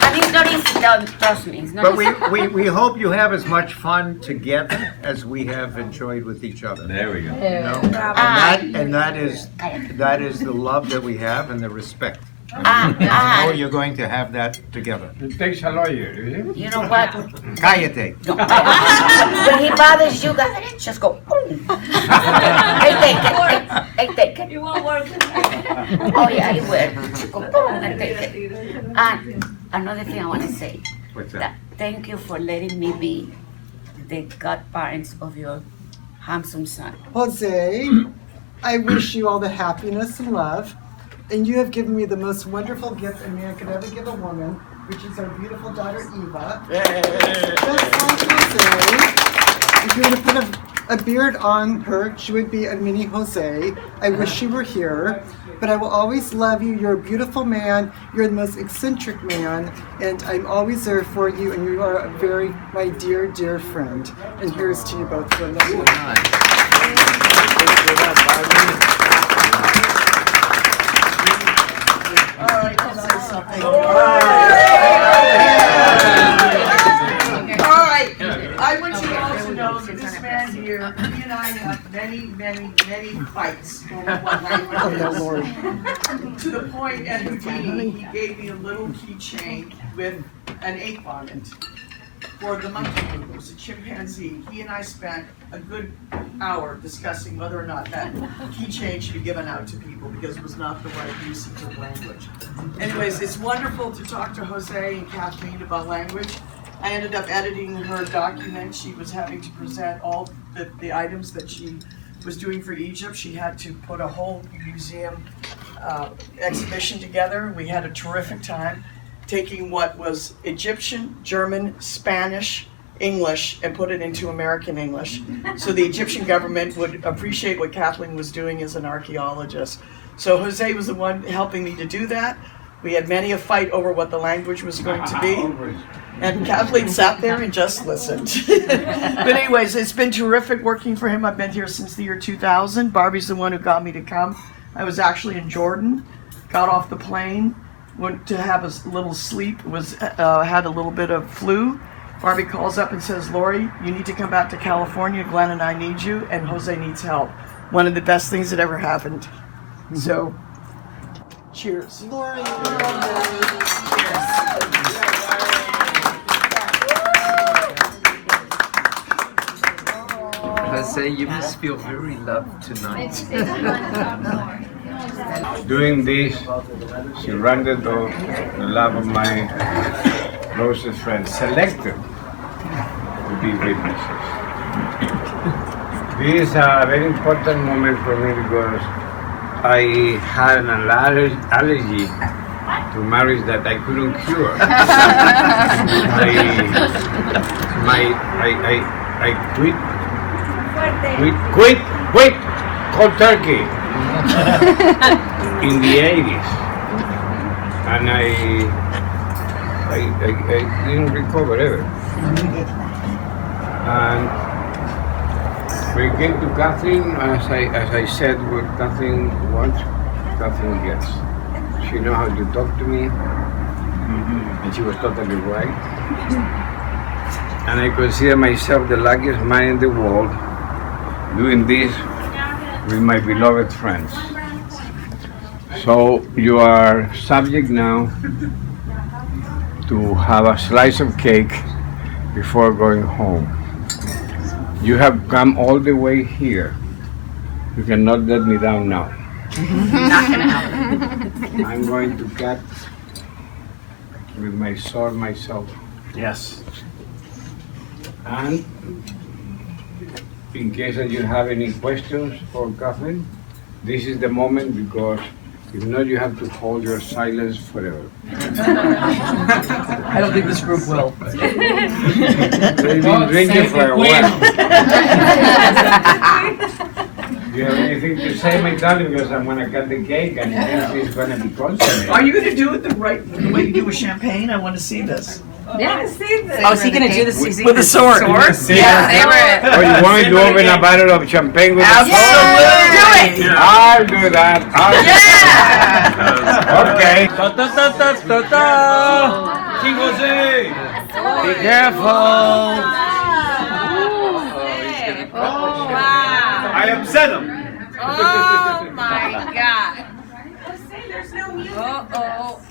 And it's not easy, trust me. It's not But easy. we hope you have as much fun together as we have enjoyed with each other. There we go. You know? And that is the love that we have and the respect. I know you're going to have that together. It takes a lawyer, isn't it? You know what? Cállate. No, when he bothers you, guys, just go, boom. I take it. You won't work. Oh yeah, it will. Go, boom, and take it. And another thing I want to say, What's that thank you for letting me be the godparents of your handsome son. Jose, I wish you all the happiness and love. And you have given me the most wonderful gift a man could ever give a woman, which is our beautiful daughter, Eva. Just like Jose. If you were to put a beard on her, she would be a mini Jose. I wish she were here. But I will always love you. You're a beautiful man. You're the most eccentric man. And I'm always there for you. And you are a very, my dear, dear friend. And here's to you both. For love you. Alright, I want you all to know that this man here, he and I have many, many, many fights over what language Oh, no, Lord. To the point at Houdini, he gave me a little keychain with an ape on it for the monkey group. It was a chimpanzee. He and I spent a good hour discussing whether or not that keychain should be given out to people because it was not the right usage of language. Anyways, it's wonderful to talk to Jose and Kathleen about language. I ended up editing her document. She was having to present all the items that she was doing for Egypt. She had to put a whole museum exhibition together. We had a terrific time taking what was Egyptian, German, Spanish, English, and put it into American English. So the Egyptian government would appreciate what Kathleen was doing as an archaeologist. So Jose was the one helping me to do that. We had many a fight over what the language was going to be. And Kathleen sat there and just listened. But anyways, it's been terrific working for him. I've been here since the year 2000. Barbie's the one who got me to come. I was actually in Jordan, got off the plane, went to have a little sleep, had a little bit of flu. Barbie calls up and says, Lori, you need to come back to California. Glenn and I need you, and Jose needs help. One of the best things that ever happened. So, cheers. Lori. Jose, you must feel very loved tonight. Doing this, surrounded of the love of my closest friends, selected to be witnesses. This is a very important moment for me because I had an allergy to marriage that I couldn't cure. I quit cold turkey in the 80s, and I didn't recover ever. And we came to Kathleen, as I said, what Kathleen wants, Kathleen gets. She knows how to talk to me, and she was totally right. And I consider myself the luckiest man in the world doing this with my beloved friends. So you are subject now to have a slice of cake before going home. You have come all the way here. You cannot let me down now. Not gonna happen. I'm going to cut with my sword myself. Yes. And in case that you have any questions for Kathleen, this is the moment, because if not, you have to hold your silence forever. I don't think this group will. They've been drinking for a while. Do you have anything to say, my darling? Because I'm gonna cut the cake and this is gonna be consummated. Are you gonna do it the way you do with champagne? I want to see this. Yeah. Oh, is he gonna do this With a sword? Yeah. Oh, you want me to open a bottle of champagne with a sword? Absolutely. Do it. I'll do that. Okay. Be careful. I upset him. Oh my God. Uh-oh.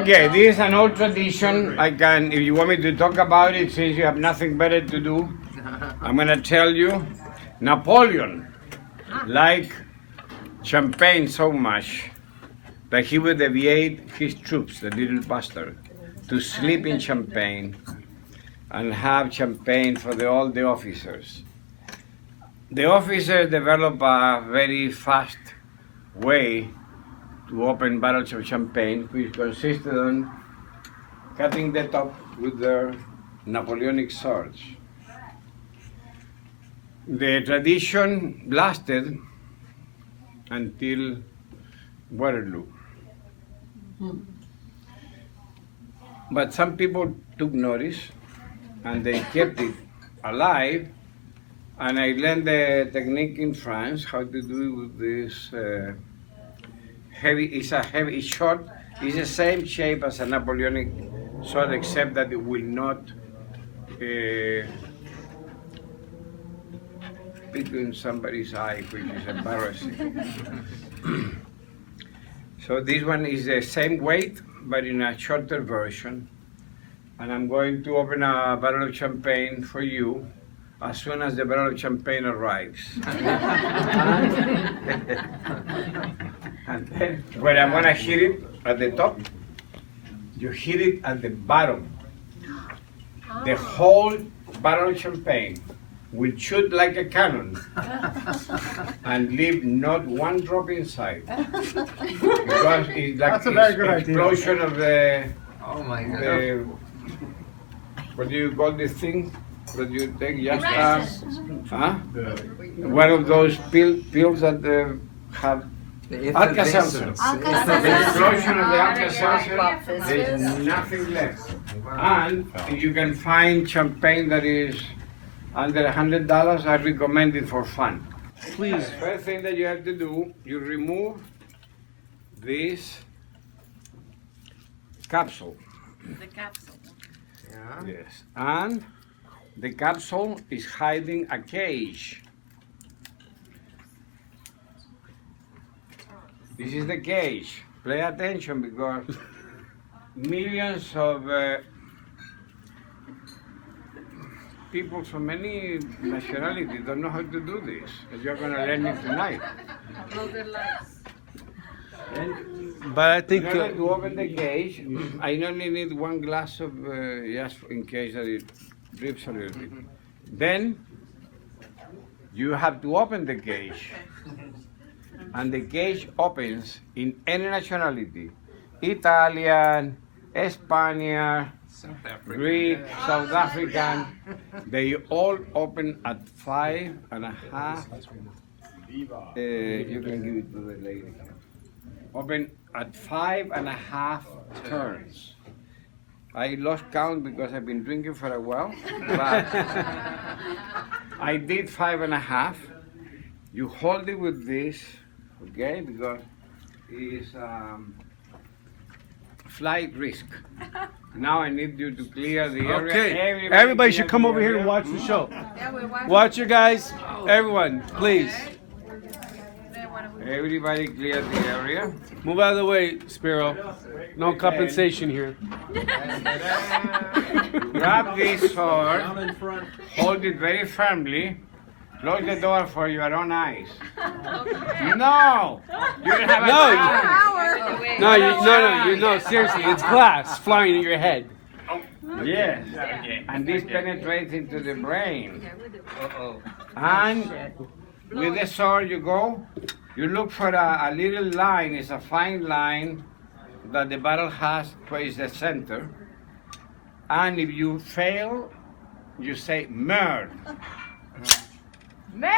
Okay, this is an old tradition. I can, if you want me to talk about it, since you have nothing better to do, I'm gonna tell you. Napoleon liked champagne so much that he would deviate his troops, the little bastard, to sleep in champagne and have champagne for all the officers. The officers developed a very fast way to open bottles of champagne, which consisted on cutting the top with their Napoleonic swords. The tradition lasted until Waterloo. But some people took notice and they kept it alive, and I learned the technique in France, how to do it with this it's short, it's the same shape as a Napoleonic sword, except that it will not pick in somebody's eye, which is embarrassing. So this one is the same weight, but in a shorter version. And I'm going to open a bottle of champagne for you as soon as the bottle of champagne arrives. And then, when I'm gonna hit it at the top, you hit it at the bottom. The whole bottle of champagne will shoot like a cannon and leave not one drop inside. Because it's like That's a very good explosion idea. of the, Oh my God. the, what do you call this thing? That you take just one of those pills that have Alka-Seltzer. The explosion of the Alka-Seltzer, there's nothing left. And if you can find champagne that is under $100, I recommend it for fun. Please. First thing that you have to do, you remove this capsule. The capsule. Yes. And the capsule is hiding a cage. This is the cage. Pay attention, because millions of people from many nationalities don't know how to do this. And you're going to learn it tonight. But I think In order to open the cage, I only need one glass of, just in case that it drips a little bit. Then, you have to open the cage. And the cage opens in any nationality. Italian, Spaniard, Greek, South African. They all open at 5.5. You can give it to the lady. Open at 5.5 turns. I lost count because I've been drinking for a while, but I did 5.5. You hold it with this, okay, because it's flight risk. Now I need you to clear the area. Okay, everybody should come over here and watch the show. Watch you guys, everyone, please. Everybody clear the area. Move out of the way, Spiro. No compensation here. Grab this sword, hold it very firmly, close the door for your own eyes. No! You don't have a power. No, seriously, it's glass flying at your head. Yes, and this penetrates into the brain. And with the sword you go, you look for a little line, it's a fine line that the barrel has towards the center. And if you fail, you say murd. Murd!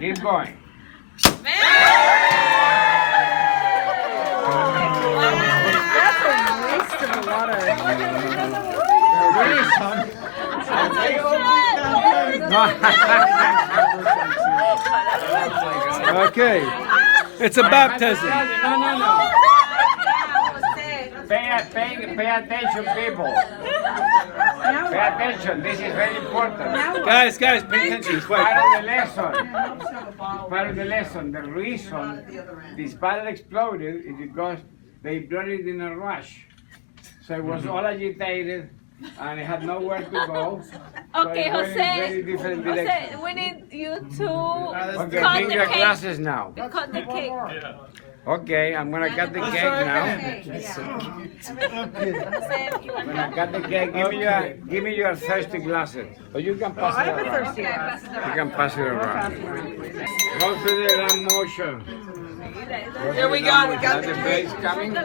Keep going. Okay, it's a baptism. No. Pay attention, people. Pay attention. This is very important. Guys, pay attention. Quick. Part of the lesson. The reason this barrel exploded is because they brought it in a rush. So it was all agitated and it had nowhere to go. Okay, So it went in very different directions. we need you to Okay, cut bring the your cake. glasses now. Cut the cake. Okay, I'm gonna cut the cake now. I'm gonna cut the cake. Give me your thirsty glasses. Or you can pass it around. You can pass it around. Go through the long motion. Here we go, we got the the base coming.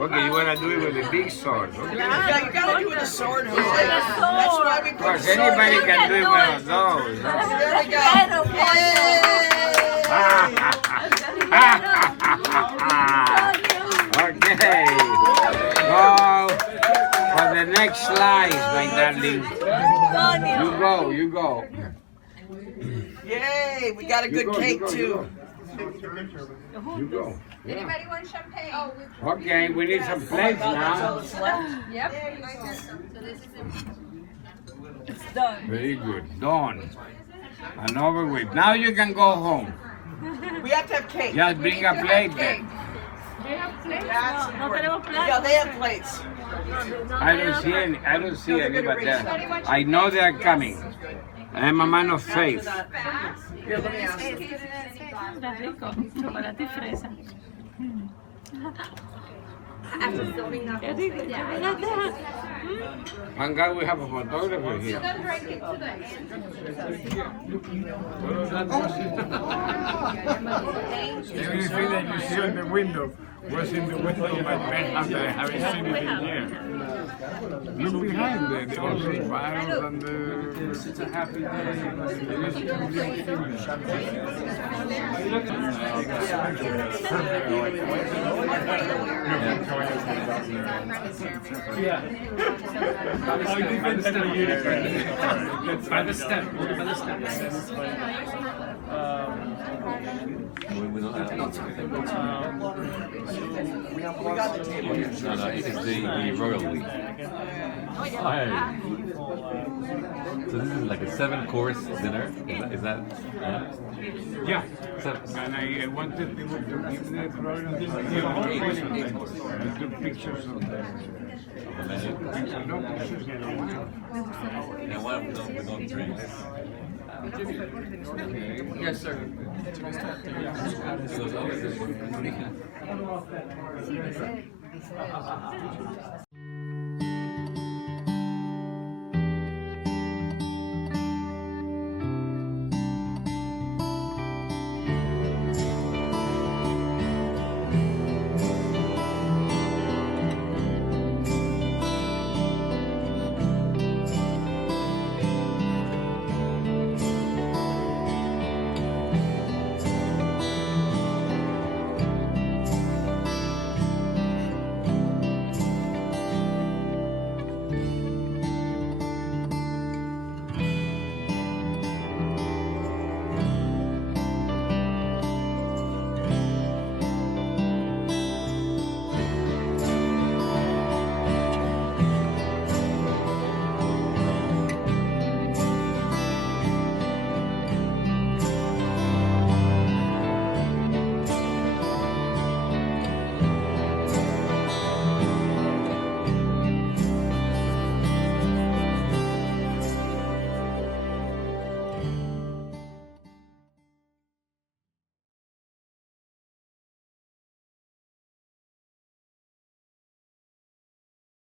Okay, you wanna do it with a big sword, okay? Yeah, you gotta do it with a sword, Jose. That's why we Of put course, the sword anybody there. can do it with one of those. There we go. Okay. Go for the next slice, my darling. You go. Yay, we got a good cake too. You go. Anybody want champagne? Okay, we need some plates now. Yep. It's done. Very good. Done. And over with. Now you can go home. We have to have cake. Just bring a plate then. They have plates? That's No important. tenemos platos. Yeah, they have plates. I don't see any, but I know they are coming. I am a man of faith. Here, let me ask you. Está rico. Chocolate y fresa. Qué rico. Chocolate. Thank God we have a photographer here. Everything that you see on the window was in the window of my bedroom that I haven't seen it in years. Look behind all those vials and the It's a happy day. Yeah. By the stem. By the stem. We don't have No, it's the royal week. Hi. So this is like a 7-course dinner? Is that Yeah. And I wanted people to give the program and took pictures of the menu? No pictures in a while. And what we don't drink? Yes, sir. So,